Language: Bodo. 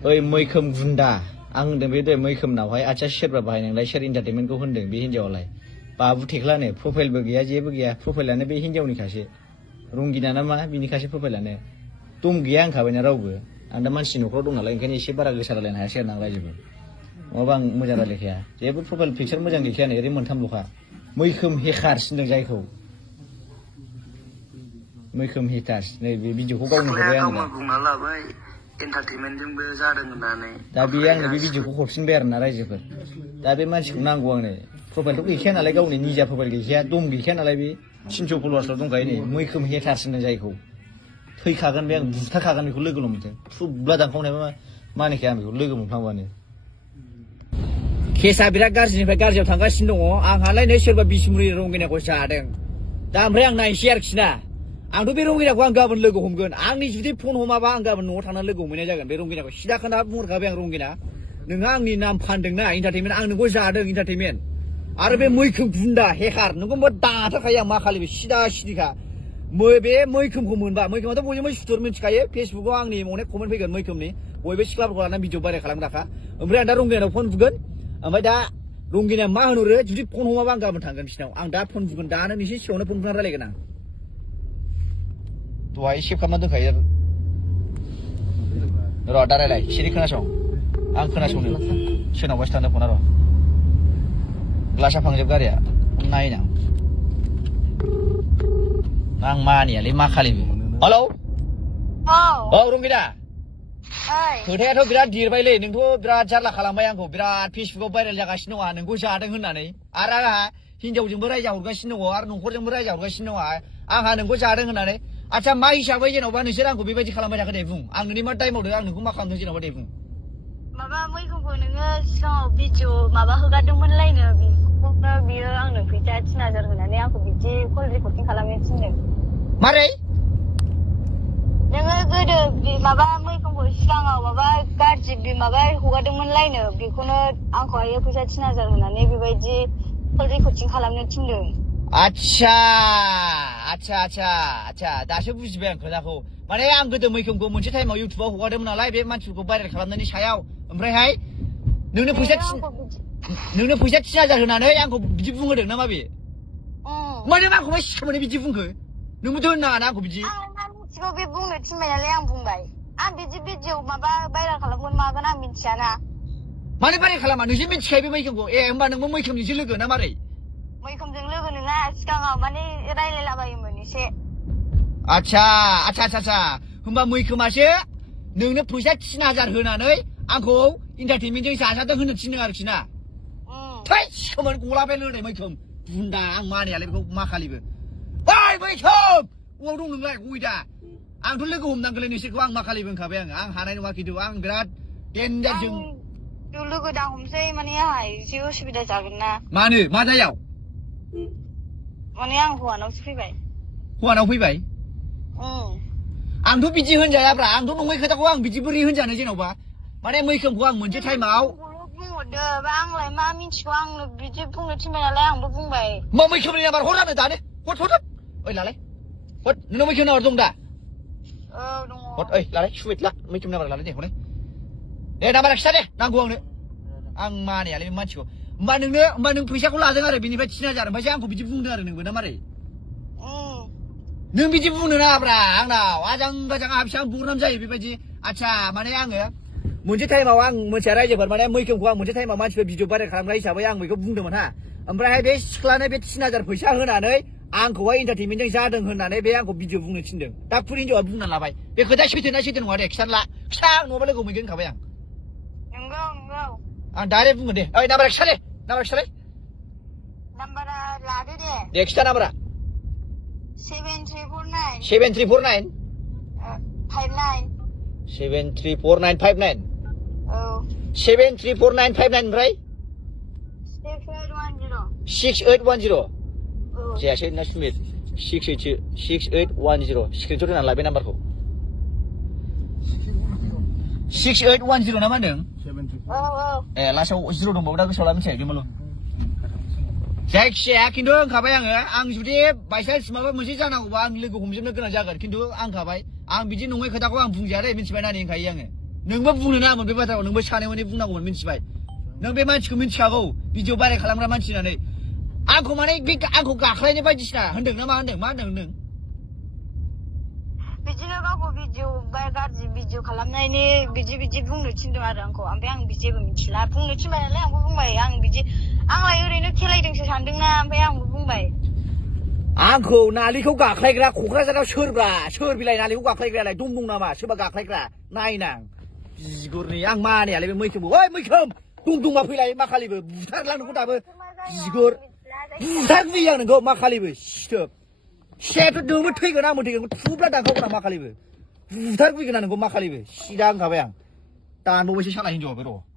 ओइ मैखोम गुन्दा आं होनदों बे दहाय मैखोमनावहाय आदसा सोरबा बाहायनांलाय सोर इन्टारटेनमेन्टखौ होनदों बे हिन्जावालाय बाबु थेख्लानो प्रफाइलबो गैया जेबो गैया प्रफाइलानो बे हिन्जावनिखासो रंगिना ना मा बिनिखासो प्रफाइलानो दम गैया होनखाबायना रावबो आं दा मानसि न'खराव दं नालाय ओंखायनो एसे बारा गोसा रायलायनो हायासै आरो आं रायजोबो नङाबा आं मोजां रायलायखाया जेबो प्रफाइल पिक्सार मोजां गैखायानो ओरै मोनथामल'खा मैखोम हेकार्स होनदों जायखौ मैखोम हेकार्स नै बे भिडिअखौ गावनो हरबाय आङो बुंना लाबाय एन्टारटेनमेन्टजोंबो जादों होननानै दा बे आंनो बे भिडिअखौ हरफिनबाय आरो ना रायजोफोर दा बे मानसिखौ नांगौ आंनो प्रफाइलथ' गैखाया नालाय गावनि निजा प्रफाइल गैखाया दम गैखाया नालाय बे 300 फल'वार्सल' दंखायो नै मैखोम हेटार्स होनदों जायखौ थैखागोन बे आं बुथारखागोन बेखौ लोगोल' मोनथों थुब्ला दानखावनायबा मानिखाया आं बेखौ लोगो मोनफ्लांबानो केसा बिराद गाज्रिनिफ्राय गाज्रियाव थांगासिनो दङ आंहालाय नै सोरबा बिसमुरि रंगिनाखौ जादों दा ओमफ्राय आं नायनोसै आरोखि ना आंथ' बे रंगिनाखौ आं गाबोन लोगो हमगोन आंनि जुदि फन हमाबा आं गाबोन न'आव थांनानै लोगो हमहैनाय जागोन बे रंगिनाखौ सिदा खोना बुंहरखाबाय आं रंगिना नोंहा आंनि नाम फानदोंना इन्टारटेनमेन्ट आं नोंखौ जादों इन्टारटेनमेन्ट आरो बे मैखोम गुन्दा हेकार नोंखौ दाथारखायो आं मा खालि सिदा सिदिखा बे मैखोमखौ मोनबा मैखोमाथ' बयजोंबो सुथुर मिथिखायो फेसबुकाव आंनि अनेक कमेन्ट फैगोन मैखोमनि बयबो सिख्लाफोरखौ लानानै भिडिअ भाइरेल खालामग्राखा ओमफ्राय आं दा रंगिनानाव फन बुगोन ओमफ्राय दा रंगिनाया मा होनहरो जुदि फन हमाबा आं गाबोन थांगोन बिसिनाव आं दा फन बुगोन दानो नोंसिनि सिगाङावनो फन बुनानै रायलायगोन आं दहाय सेभ खालामना दोनखायो र' दा रायलाय सिरि खोनासं आं खोनासंनो सोरनावबासो थांदों फना र' ग्लासा फांजोब गारिया नायना आं मानियालै मा खालिबो हेलौ औ रंगिना खोथायाथ' बिराद देरबायलै नोंथ' बिराद जारला खालामबाय आंखौ बिराद फेसबुकाव भाइरेल जागासिनो दङ नोंखौ जादों होननानै आरो आंहा हिनजावजोंबो रायजा हरगासिनो दङ आरो न'खरजोंबो रायजा हरगासिनो दङ आंहा नोंखौ जादों होननानै आच्छा मा हिसाबै जेन'बा नोंसोर आंखौ बेबायदि खालामबाय थाखो दे बुं आं नोंनि मा दाय मावदों आं नोंखौ मा खालामदों जेन'बा दे बुं माबा मैखोमखौ नोङो सिगाङाव भिडिअ माबा होगारदोंमोनलायनो बेखौनो बियो आंनो फैसा 3000 होनानै आंखौ बिदि कल रेकर्डिं खालामनो थिनदों मारै नोङो गोदो माबा मैखोमखौ सिगाङाव माबा गाज्रि माबा हगारदोंमोनलायनो बेखौनो आंखौहाय फैसा 3000 होनानै बेबायदि कल रेकर्डिं खालामनो थिनदों आच्छा दासो बुजिबाय आं खोथाखौ माने आं गोदो मैखोमखौ मोनसे टाइमाव इउटुबाव हगारदोंमोन नालाय बे मानसिफोरखौ भाइरेल खालामनायनि सायाव ओमफ्रायहाय नोंनो फैसा 3000 होनानै आंखौ बिदि बुंहोदों ना मा बे माने आंखौ मा सिखामोनो बिदि बुंखो नोंबोथ' होननाङा ना आंखौ बिदि मिथिगौ बे बुंनो थिनबाय नालाय आं बुंबाय आं बिदि भिडिअ माबा भाइरेल खालामगोन मागोन आं मिथियाना माने भाइरेल खालामा नोंसोर मिथिखायो बे मैखोमखौ होमबा नोंबो मैखोमनिसो लोगो ना मारै मैखोमजों लोगो नङा सिगाङाव माने रायलायलाबायोमोन एसे आच्छा होमबा मैखोमासो नोंनो फैसा 3000 होनानै आंखौ इन्टारटेनमेन्टजों जाजादों होननो थिनदों आरोखि ना थै सिखामोन गलाबाय लोंनाय मैखोम बुन्दा आं मानियालै बेखौ मा खालिबो ओइ मैखोम अबाव दं नोंलाय गयदा आंथ' लोगो हमनांगोनलै नोंसोरखौ आं मा खालिबो होनखाबाय आं हानाय नङा खिन्थु आं बिराद डेन्जारजों लोगो दा हमसै माने आंहा एसे उसुबिदा जागोन ना मानो मा दायाव माने आं हौवानावसो फैबाय हौवानाव फैबाय आंथ' बिदि होनजायाब्रा आंथ' नङै खोथाखौ आं बिदि बोरै होनजानो जेन'बा माने मैखोमखौ आं मोनसे टाइमाव बुंहरदो आंलाय मा मिथिगौ आंनो बिदि बुंनो थिनबाय नालाय आंबो बुंबाय मा मैखोमनि नाम्बार हर आंनो दानो हर ओइ लालाय हर नोंनाव मैखोम नाम्बार दं दा औ दङ हर ओइ लालाय सुइट ला मैखोम नाम्बार लालाय दे हनै दे नाम्बारा खिथा दे नांगौ आंनो आं मानियालै बे मानसिखौ होमबा नों फैसाखौ लादों आरो बेनिफ्राय 3000 ओमफ्रायसो आंखौ बिदि बुंदों आरो नोंबो ना मारै नों बिदि बुंनो नाङाब्रा आंनाव आजां गाजां आहा बेसेबां बुग्राम जायो बेबायदि आच्छा माने आङो मोनसे टाइमाव आं मोनथिया रायजोफोर माने मैखोमखौ आं मोनसे टाइमाव मानसिफोर भिडिअ भाइरेल खालामग्रा हिसाबै आं बेखौ बुंदोंमोन हा ओमफ्रायहाय बे सिख्लानो बे 3000 फैसा होनानै आंखौहाय इन्टारटेनमेन्टजों जादों होननानै बे आंखौ भिडिअ बुंनो थिनदों दा खुरि हिन्जावा बुंना लाबाय बे खोथाया सैथो ना सैथो नङा दे खिथानो ला खिथा नङाबा लोगो मोनगोन होनखाबाय आं नंगौ आं डाइरेक्ट बुङो दे ओइ नाम्बारा खिथा दे नाम्बारा लादो दे खिथा नाम्बारा 7349 7349 59 734959 औ 734959 ओमफ्राय 6810 6810 जायासै ना सुमित 6810 स्क्रिनशट होनानै लाबाय नाम्बारखौ 6810 ना मा होनदों औ ए लास्टआव 0 दंबावो दा गोसोआव ला मिथिबाय बिमल जायखिजाया खिन्थु होनखाबाय आं जुदि बायसान्स माबा मोनसे जानांगौबा आं लोगो हमजोबनो गोनां जागोन खिन्थु आं होनखाबाय आं बिदि नङै खोथाखौ आं बुंजाया दे मिथिबाय ना होनखायो आङो नोंबो बुंनो नाङामोन बे बाथ्राखौ नोंबो सानै हनै बुंनांगौमोन मिथिबाय नों बे मानसिखौ मिथिखागौ भिडिअ भाइरेल खालामग्रा मानसि होननानै आंखौ माने बे आंखौ गाख्लायनो बायदिसिना होनदों ना मा होनदों नों बिदिनो गावखौ भिडिअ बा गाज्रि भिडिअ खालामनायनि बिदि बुंनो थिनदों आरो आंखौ ओमफ्राय आं जेबो मिथिला बुंनो थिनबाय नालाय आंबो बुंबाय आं बिदि आंलाय ओरैनो खेलायदोंसो सानदोंना ओमफ्राय आंबो बुंबाय आंखौ नालिखौ गाख्लायग्रा क'क्राझाराव सोर बिलाय नालिखौ गाख्लायग्रायालाय दं नामा सोरबा गाख्लायग्रा नायनां बिगुरनि आं मानियालाय बे मैखोमबो ओइ मैखोम दंबा फैलाय माखालिबो बुथारलां नोंखौ दाबो बिगुर बुथारफैयो आं नोंखौ माखालिबो सिथोब सेयाथ' नोंबो थैगोन आंबो थैगोन थुब्ला दानखावगोन आं माखालिबो बुथारफैगोन आं नोंखौ माखालिबो सिदा होनखाबाय आं दानबावबायसो साला हिनजावाबो र'